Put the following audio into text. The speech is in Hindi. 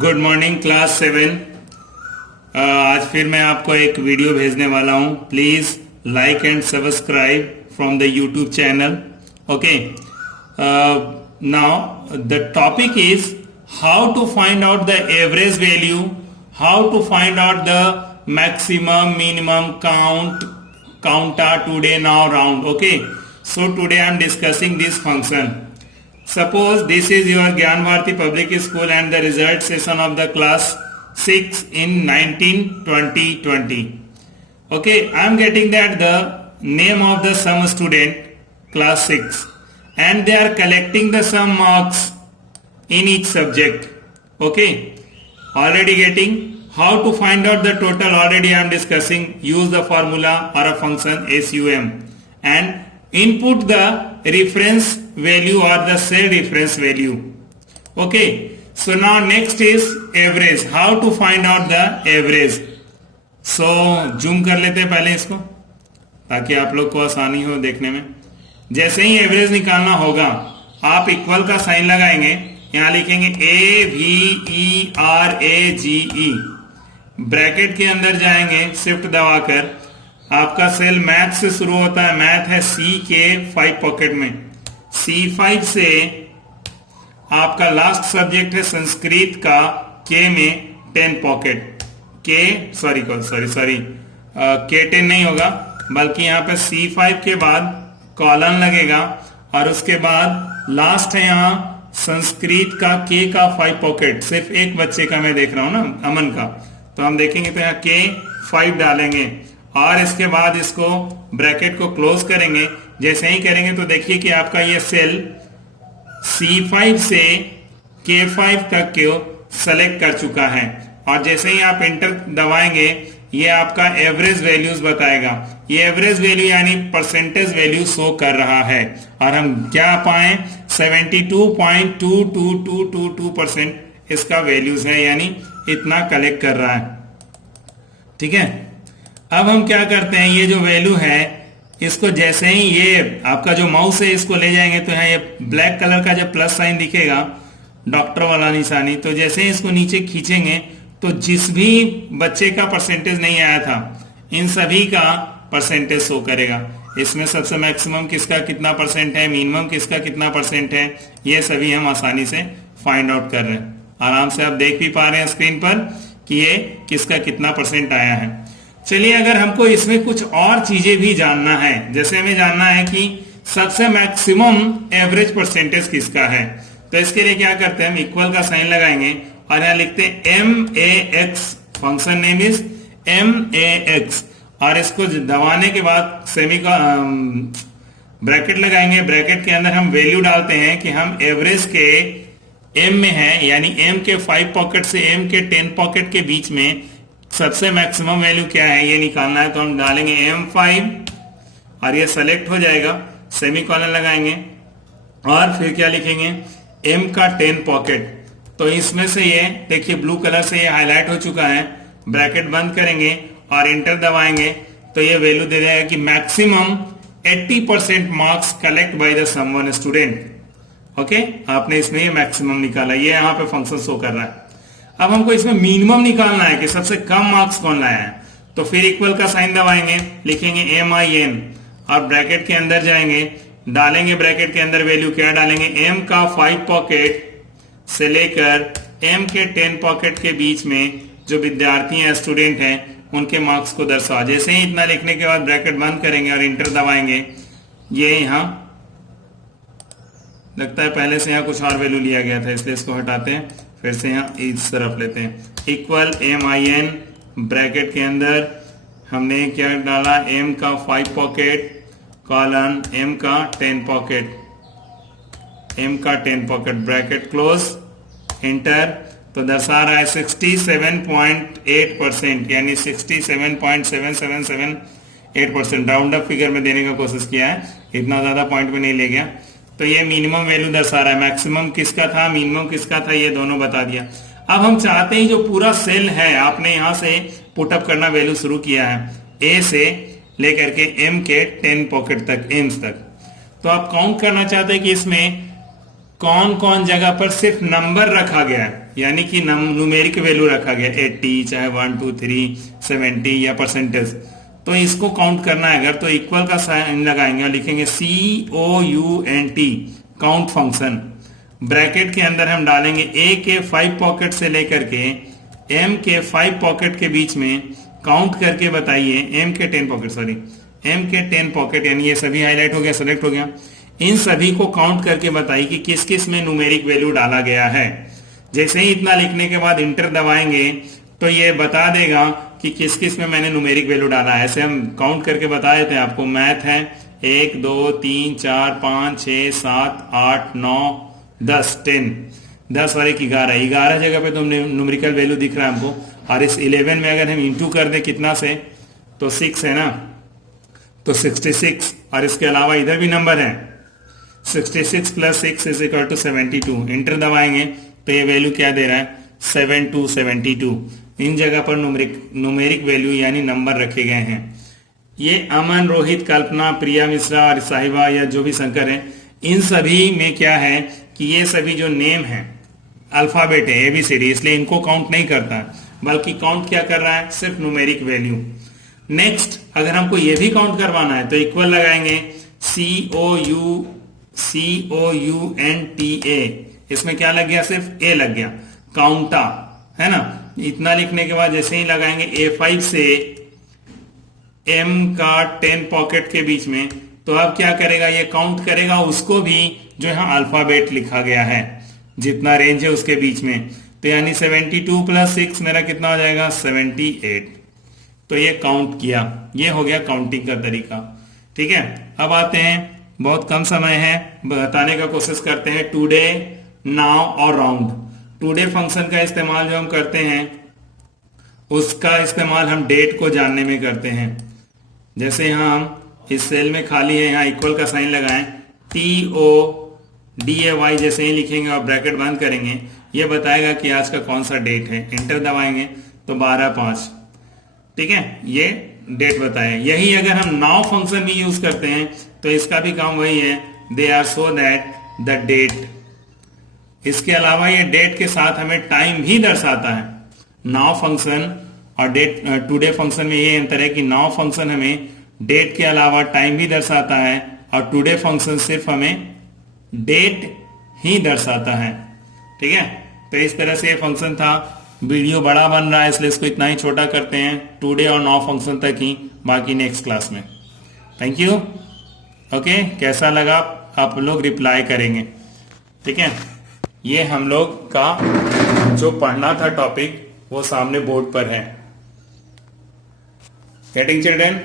Good morning class 7। आज फिर मैं आपको एक वीडियो भेजने वाला हूं। Please like and subscribe from the YouTube channel. Okay, now the topic is how to find out the average value, how to find out the maximum minimum counter today now round. Okay, so today I am discussing this function. Suppose this is your Gyan Bharati Public School and the result session of the class 6 in 1920. Okay, I am getting that the name of the some student class 6 and they are collecting the some marks in each subject. Okay, already getting. How to find out the total already I am discussing. Use the formula or a function SUM and input the reference value or the cell reference value. Okay, so now next is average. How to find out the average? So zoom कर लेते हैं पहले इसको ताकि आप लोग को आसानी हो देखने में। जैसे ही एवरेज निकालना होगा आप इक्वल का साइन लगाएंगे, यहां लिखेंगे AVERAGE, ब्रैकेट के अंदर जाएंगे शिफ्ट दबाकर। आपका सेल मैथ से शुरू होता है, मैथ है C के 5 पॉकेट में, C5 से आपका लास्ट सब्जेक्ट है संस्कृत का K में 10 पॉकेट, K10 नहीं होगा बल्कि यहाँ पे C5 के बाद कॉलन लगेगा और उसके बाद लास्ट है यहाँ संस्कृत का K का 5 पॉकेट। सिर्फ एक बच्चे का मैं देख रहा हूं ना, अमन का, तो हम देखेंगे तो यहाँ K5 डालेंगे और इसके बाद इसको ब्रैकेट को क्लोज करेंगे। जैसे ही करेंगे तो देखिए कि आपका ये सेल C5 से K5 तक को सेलेक्ट कर चुका है और जैसे ही आप एंटर दबाएंगे ये आपका एवरेज वैल्यूज बताएगा। ये एवरेज वैल्यू यानी परसेंटेज वैल्यू शो कर रहा है और हम क्या पाए 72.22222% इसका वैल्यूज है, यानी इतना कलेक्ट कर रहा है। ठीक है, अब हम क्या करते हैं, ये जो वैल्यू है इसको जैसे ही ये आपका जो माउस है इसको ले जाएंगे तो यहाँ ये ब्लैक कलर का जब प्लस साइन दिखेगा डॉक्टर वाला निशानी, तो जैसे ही इसको नीचे खींचेंगे तो जिस भी बच्चे का परसेंटेज नहीं आया था इन सभी का परसेंटेज शो करेगा। इसमें सबसे मैक्सिमम किसका कितना परसेंट है, मिनिमम किसका कितना परसेंट है, ये सभी हम आसानी से फाइंड आउट कर रहे हैं। आराम से आप देख भी पा रहे हैं स्क्रीन पर कि ये किसका कितना परसेंट आया है। चलिए, अगर हमको इसमें कुछ और चीजें भी जानना है, जैसे हमें जानना है कि सबसे मैक्सिमम एवरेज परसेंटेज किसका है, तो इसके लिए क्या करते हैं, हम इक्वल का साइन लगाएंगे और यहां लिखते हैं MAX, function name is MAX और इसको दबाने के बाद सेमी का ब्रैकेट लगाएंगे। ब्रैकेट के अंदर हम वैल्यू डालते हैं कि हम एवरेज के M में है, यानी M के 5 पॉकेट से M के 10 पॉकेट के बीच में सबसे मैक्सिमम वैल्यू क्या है ये निकालना है। तो हम डालेंगे M5 और ये सेलेक्ट हो जाएगा, सेमीकोलन लगाएंगे और फिर क्या लिखेंगे M का 10 पॉकेट। तो इसमें से ये देखिए ब्लू कलर से ये हाईलाइट हो चुका है। ब्रैकेट बंद करेंगे और एंटर दबाएंगे तो ये वैल्यू दे देगा कि maximum 80% marks collect by the someone student. Okay, आपने इसमें ये मैक्सिमम निकाला, ये यहाँ पे फंक्शन शो कर रहा है। अब हमको इसमें मिनिमम निकालना है कि सबसे कम मार्क्स कौन लाया है, तो फिर इक्वल का साइन दबाएंगे, लिखेंगे MIN और ब्रैकेट के अंदर जाएंगे, डालेंगे ब्रैकेट के अंदर वैल्यू क्या डालेंगे, M का 5 पॉकेट से लेकर M के 10 पॉकेट के बीच में जो विद्यार्थी हैं, स्टूडेंट हैं, उनके मार्क्स को दर्शाओ। जैसे ही इतना लिखने के बाद ब्रैकेट बंद करेंगे और इंटर दबाएंगे, ये यहाँ लगता है पहले से यहाँ कुछ और वैल्यू लिया गया था इसलिए इसको हटाते हैं, फिर से यहाँ इस तरफ लेते हैं, इक्वल MIN, ब्रैकेट के अंदर हमने क्या डाला, M का 5 पॉकेट कॉलन M का 10 पॉकेट, M का 10 पॉकेट, ब्रैकेट क्लोज, एंटर। तो दर्शा रहा है 67.8%, यानी 67.7778%। राउंड अप फिगर में देने का कोशिश किया है, इतना ज्यादा पॉइंट में नहीं ले गया। तो ये मिनिमम वैल्यू दर्शा रहा है, मैक्सिमम किसका था मिनिमम किसका था ये दोनों बता दिया। अब हम चाहते हैं जो पूरा सेल है, आपने यहां से पुटअप करना वैल्यू शुरू किया है A से लेकर के M के 10 पॉकेट तक, एम्स तक, तो आप काउंट करना चाहते हैं कि इसमें कौन कौन जगह पर सिर्फ नंबर रखा गया है, यानी कि न्यूमेरिक वैल्यू रखा गया 80, चाहे 1 2 3 70 या परसेंटेज, तो इसको काउंट करना है। अगर तो इक्वल का साइन लगाएंगे और लिखेंगे COUNT, काउंट फंक्शन। ब्रैकेट के अंदर हम डालेंगे A के 5 पॉकेट से लेकर के M के 5 पॉकेट के बीच में काउंट करके बताइए, M के 10 पॉकेट, सॉरी M के 10 पॉकेट, यानी ये सभी हाईलाइट हो गया, सेलेक्ट हो गया। इन सभी को काउंट करके बताइए कि किस किस में न्यूमेरिक वैल्यू डाला गया है। जैसे ही इतना लिखने के बाद इंटर दबाएंगे तो ये बता देगा कि किस किस में मैंने न्यूमेरिक वैल्यू डाला है। ऐसे हम काउंट करके बता देते हैं आपको। मैथ है 1 2 3 4 5 6 7 8 9 10 10 और 1 11 जगह पे तो न्यूमेरिकल वैल्यू दिख रहा है हमको। और इस 11 में अगर हम इंटू कर दे कितना से, तो 6 है ना, तो 66। और इसके अलावा इधर भी नंबर है 66 + 6 = 72। इंटर दबाएंगे तो ये वैल्यू क्या दे रहा है, 7272। इन जगह पर न्यूमेरिक वैल्यू यानी नंबर रखे गए हैं। ये अमन, रोहित, कल्पना, प्रिया मिश्रा और साहिबा या जो भी शंकर है, इन सभी में क्या है कि ये सभी जो नेम है अल्फाबेट है ABCD, इसलिए इनको काउंट नहीं करता, बल्कि काउंट क्या कर रहा है, सिर्फ न्यूमेरिक वैल्यू। नेक्स्ट, अगर हमको ये भी काउंट करवाना है तो इक्वल लगाएंगे COUNTA। इसमें क्या लग गया, सिर्फ A लग गया, काउंटा, है ना। इतना लिखने के बाद जैसे ही लगाएंगे A5 से M का 10 पॉकेट के बीच में, तो अब क्या करेगा, ये काउंट करेगा उसको भी जो यहाँ अल्फाबेट लिखा गया है, जितना रेंज है उसके बीच में। तो यानी 72 + 6 मेरा कितना हो जाएगा, 78। तो ये काउंट किया, ये हो गया काउंटिंग का तरीका। ठीक है, अब आते हैं, बहुत कम समय है, बताने का कोशिश करते हैं टुडे, नाउ और राउंड। टुडे फंक्शन का इस्तेमाल जो हम करते हैं, उसका इस्तेमाल हम डेट को जानने में करते हैं। जैसे यहाँ हम इस सेल में खाली है, यहाँ इक्वल का साइन लगाएं, TODAY जैसे ही लिखेंगे और ब्रैकेट बंद करेंगे, ये बताएगा कि आज का कौन सा डेट है। इंटर दबाएंगे तो 12/5, ठीक है, ये डेट बताए। यही अगर हम नाउ फंक्शन भी यूज करते हैं तो इसका भी काम वही है, they are so that the date. इसके अलावा ये डेट के साथ हमें टाइम भी दर्शाता है। नाउ फंक्शन और डेट, टुडे फंक्शन में ये अंतर है कि नाउ फंक्शन हमें डेट के अलावा टाइम भी दर्शाता है और टुडे फंक्शन सिर्फ हमें डेट ही दर्शाता है। ठीक है, तो इस तरह से ये फंक्शन था। वीडियो बड़ा बन रहा है इसलिए इसको इतना ही छोटा करते हैं, टुडे और नाउ फंक्शन तक ही, बाकी नेक्स्ट क्लास में। Thank you. ओके, कैसा लगा आप लोग रिप्लाई करेंगे। ठीक है, ये हम लोग का जो पढ़ना था टॉपिक वो सामने बोर्ड पर है। Getting children?